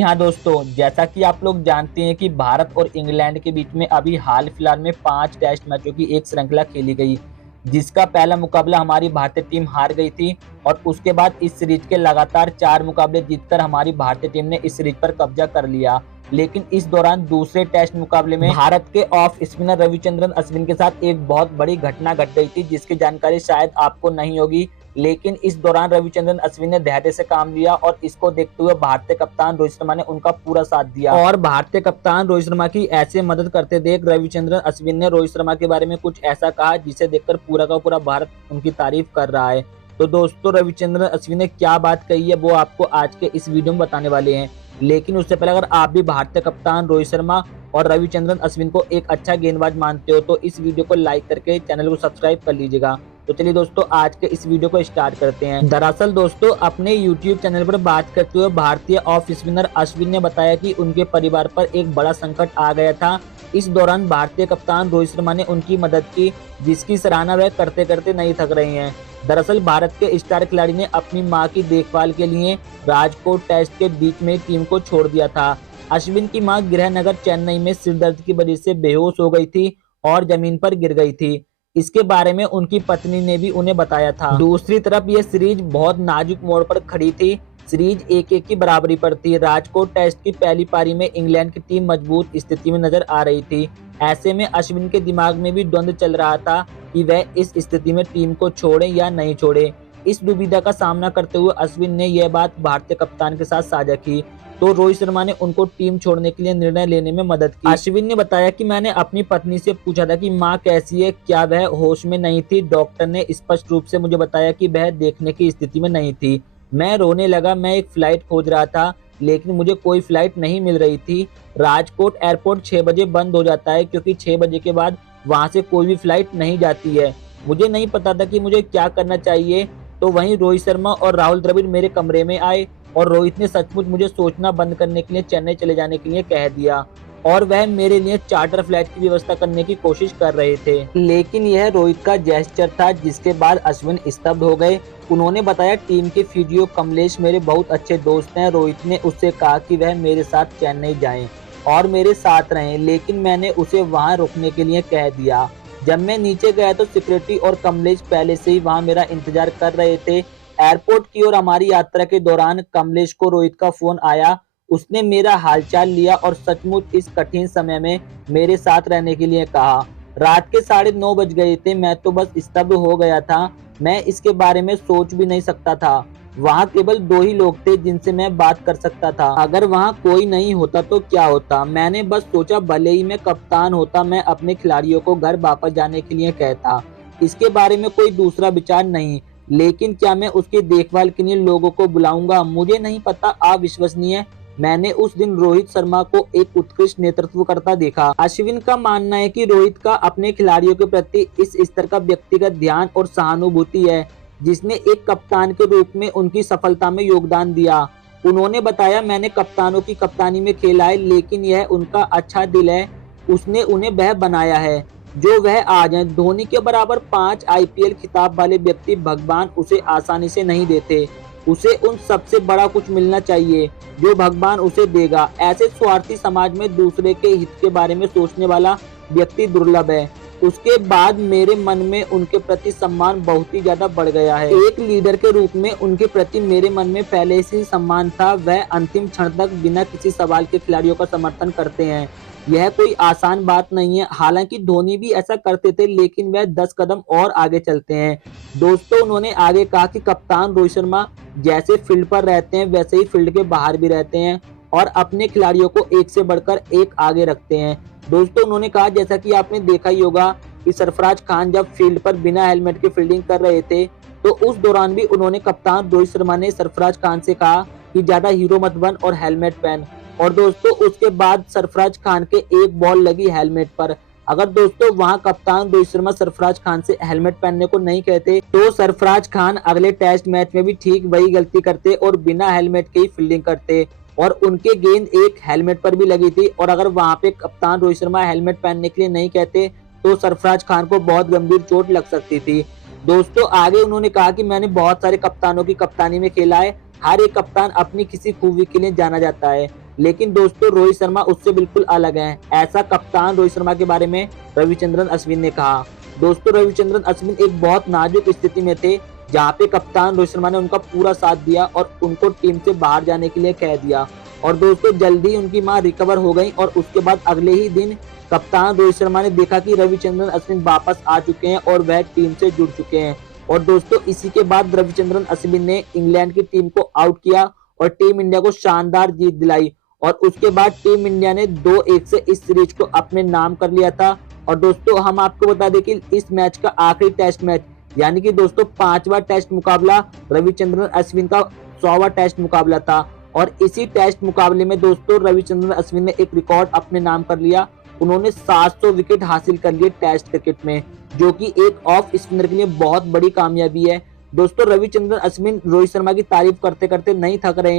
जी हाँ दोस्तों, जैसा कि आप लोग जानते हैं कि भारत और इंग्लैंड के बीच में अभी हाल फिलहाल में 5 टेस्ट मैचों की एक श्रृंखला खेली गई, जिसका पहला मुकाबला हमारी भारतीय टीम हार गई थी और उसके बाद इस सीरीज के लगातार 4 मुकाबले जीतकर हमारी भारतीय टीम ने इस सीरीज पर कब्जा कर लिया। लेकिन इस दौरान दूसरे टेस्ट मुकाबले में भारत के ऑफ स्पिनर रविचंद्रन अश्विन के साथ एक बहुत बड़ी घटना घट गई थी, जिसकी जानकारी शायद आपको नहीं होगी। लेकिन इस दौरान रविचंद्रन अश्विन ने धैर्य से काम लिया और इसको देखते हुए भारतीय कप्तान रोहित शर्मा ने उनका पूरा साथ दिया। और भारतीय कप्तान रोहित शर्मा की ऐसे मदद करते देख रविचंद्रन अश्विन ने रोहित शर्मा के बारे में कुछ ऐसा कहा जिसे देखकर पूरा का पूरा भारत उनकी तारीफ कर रहा है। तो दोस्तों, रविचंद्रन अश्विन ने क्या बात कही है वो आपको आज के इस वीडियो में बताने वाले हैं। लेकिन उससे पहले अगर आप भी भारतीय कप्तान रोहित शर्मा और रविचंद्रन अश्विन को एक अच्छा गेंदबाज मानते हो तो इस वीडियो को लाइक करके चैनल को सब्सक्राइब कर लीजिएगा। तो चलिए दोस्तों, आज के इस वीडियो को स्टार्ट करते हैं। दरअसल दोस्तों, अपने YouTube चैनल पर बात करते हुए भारतीय ऑफ स्पिनर अश्विन ने बताया कि उनके परिवार पर एक बड़ा संकट आ गया था। इस दौरान भारतीय कप्तान रोहित शर्मा ने उनकी मदद की, जिसकी सराहना वह करते करते नहीं थक रहे हैं। दरअसल भारत के स्टार खिलाड़ी ने अपनी मां की देखभाल के लिए राजकोट टेस्ट के बीच में टीम को छोड़ दिया था। अश्विन की मां गृहनगर चेन्नई में सिर दर्द की वजह से बेहोश हो गई थी और जमीन पर गिर गई थी। इसके बारे में उनकी पत्नी ने भी उन्हें बताया था। दूसरी तरफ यह सीरीज बहुत नाजुक मोड़ पर खड़ी थी। सीरीज 1-1 की बराबरी पर थी। राजकोट टेस्ट की पहली पारी में इंग्लैंड की टीम मजबूत स्थिति में नजर आ रही थी। ऐसे में अश्विन के दिमाग में भी द्वंद्व चल रहा था कि वह इस स्थिति में टीम को छोड़े या नहीं छोड़े। इस दुविधा का सामना करते हुए अश्विन ने यह बात भारतीय कप्तान के साथ साझा की, तो रोहित शर्मा ने उनको टीम छोड़ने के लिए निर्णय लेने में मदद की। अश्विन ने बताया कि मैंने अपनी पत्नी से पूछा था कि मां कैसी है, क्या वह होश में नहीं थी। डॉक्टर ने स्पष्ट रूप से मुझे बताया कि वह देखने की स्थिति में नहीं थी। मैं रोने लगा। मैं एक फ्लाइट खोज रहा था, लेकिन मुझे कोई फ्लाइट नहीं मिल रही थी। राजकोट एयरपोर्ट 6 बजे बंद हो जाता है, क्योंकि 6 बजे के बाद वहां से कोई भी फ्लाइट नहीं जाती है। मुझे नहीं पता था कि मुझे क्या करना चाहिए। तो वहीं रोहित शर्मा और राहुल द्रविड़ मेरे कमरे में आए और रोहित ने सचमुच मुझे सोचना बंद करने के लिए चेन्नई चले जाने के लिए कह दिया और वह मेरे लिए चार्टर फ्लाइट की व्यवस्था करने की कोशिश कर रहे थे। लेकिन यह रोहित का जेस्चर था, जिसके बाद अश्विन स्तब्ध हो गए। उन्होंने बताया, टीम के फिजियो कमलेश मेरे बहुत अच्छे दोस्त हैं। रोहित ने उससे कहा कि वह मेरे साथ चेन्नई जाएं और मेरे साथ रहें, लेकिन मैंने उसे वहां रुकने के लिए कह दिया। जब मैं नीचे गया तो सिक्योरिटी और कमलेश पहले से ही वहां मेरा इंतजार कर रहे थे। एयरपोर्ट की ओर हमारी यात्रा के दौरान कमलेश को रोहित का फोन आया। उसने मेरा हालचाल लिया और सचमुच इस कठिन समय में मेरे साथ रहने के लिए कहा। रात के 9:30 बज गए थे। मैं तो बस स्तब्ध हो गया था। मैं इसके बारे में सोच भी नहीं सकता था। वहाँ केवल 2 ही लोग थे जिनसे मैं बात कर सकता था। अगर वहाँ कोई नहीं होता तो क्या होता। मैंने बस सोचा, भले ही मैं कप्तान होता, मैं अपने खिलाड़ियों को घर वापस जाने के लिए कहता। इसके बारे में कोई दूसरा विचार नहीं। लेकिन क्या मैं उसकी देखभाल के लिए लोगों को बुलाऊंगा? मुझे नहीं पता। अविश्वसनीय। मैंने उस दिन रोहित शर्मा को एक उत्कृष्ट नेतृत्वकर्ता देखा। अश्विन का मानना है कि रोहित का अपने खिलाड़ियों के प्रति इस स्तर का व्यक्तिगत ध्यान और सहानुभूति है, जिसने एक कप्तान के रूप में उनकी सफलता में योगदान दिया। उन्होंने बताया, मैंने कप्तानों की कप्तानी में खेला है, लेकिन यह उनका अच्छा दिल है। उसने उन्हें वह बनाया है जो वह आज है। धोनी के बराबर 5 IPL खिताब वाले व्यक्ति भगवान उसे आसानी से नहीं देते। उसे उन सबसे बड़ा कुछ मिलना चाहिए जो भगवान उसे देगा। ऐसे स्वार्थी समाज में दूसरे के हित के बारे में सोचने वाला व्यक्ति दुर्लभ है। उसके बाद मेरे मन में उनके प्रति सम्मान बहुत ही ज्यादा बढ़ गया है। एक लीडर के रूप में उनके प्रति मेरे मन में पहले से ही सम्मान था। वह अंतिम क्षण तक बिना किसी सवाल के खिलाड़ियों का समर्थन करते हैं। यह कोई आसान बात नहीं है। हालांकि धोनी भी ऐसा करते थे, लेकिन वह 10 कदम और आगे चलते हैं। दोस्तों, उन्होंने आगे कहा कि कप्तान रोहित शर्मा जैसे फील्ड पर रहते हैं, वैसे ही फील्ड के बाहर भी रहते हैं और अपने खिलाड़ियों को एक से बढ़कर एक आगे रखते हैं। दोस्तों, उन्होंने कहा, जैसा कि आपने देखा ही होगा कि सरफराज खान जब फील्ड पर बिना हेलमेट के फील्डिंग कर रहे थे, तो उस दौरान भी उन्होंने कप्तान रोहित शर्मा ने सरफराज खान से कहा कि ज्यादा हीरो मत बन और हेलमेट पहन। और दोस्तों, उसके बाद सरफराज खान के एक बॉल लगी हेलमेट पर। अगर दोस्तों वहां कप्तान रोहित शर्मा सरफराज खान से हेलमेट पहनने को नहीं कहते, तो सरफराज खान अगले टेस्ट मैच में भी ठीक वही गलती करते और बिना हेलमेट के ही फील्डिंग करते और उनके गेंद एक हेलमेट पर भी लगी थी। और अगर वहां पे कप्तान रोहित शर्मा हेलमेट पहनने के लिए नहीं कहते, तो सरफराज खान को बहुत गंभीर चोट लग सकती थी। दोस्तों, आगे उन्होंने कहा कि मैंने बहुत सारे कप्तानों की कप्तानी में खेला है। हर एक कप्तान अपनी किसी खूबी के लिए जाना जाता है, लेकिन दोस्तों रोहित शर्मा उससे बिल्कुल अलग हैं। ऐसा कप्तान रोहित शर्मा के बारे में रविचंद्रन अश्विन ने कहा। दोस्तों रविचंद्रन अश्विन एक बहुत नाजुक स्थिति में थे, जहां पे कप्तान रोहित शर्मा ने उनका पूरा साथ दिया और उनको टीम से बाहर जाने के लिए कह दिया। और दोस्तों जल्दी ही उनकी मां रिकवर हो गई और उसके बाद अगले ही दिन कप्तान रोहित शर्मा ने देखा कि रविचंद्रन अश्विन वापस आ चुके हैं और वह टीम से जुड़ चुके हैं। और दोस्तों इसी के बाद रविचंद्रन अश्विन ने इंग्लैंड की टीम को आउट किया और टीम इंडिया को शानदार जीत दिलाई। और उसके बाद टीम इंडिया ने 2-1 से इस सीरीज को अपने नाम कर लिया था। और दोस्तों हम आपको बता दें कि इस मैच का आखिरी टेस्ट मैच यानी कि दोस्तों 5वां टेस्ट मुकाबला रविचंद्रन अश्विन का 100वां टेस्ट मुकाबला था। और इसी टेस्ट मुकाबले में दोस्तों रविचंद्रन अश्विन ने एक रिकॉर्ड अपने नाम कर लिया। उन्होंने 700 विकेट हासिल कर लिए टेस्ट क्रिकेट में, जो कि एक ऑफ स्पिनर के लिए बहुत बड़ी कामयाबी है। दोस्तों रविचंद्रन अश्विन रोहित शर्मा की तारीफ करते करते नहीं थक रहे हैं।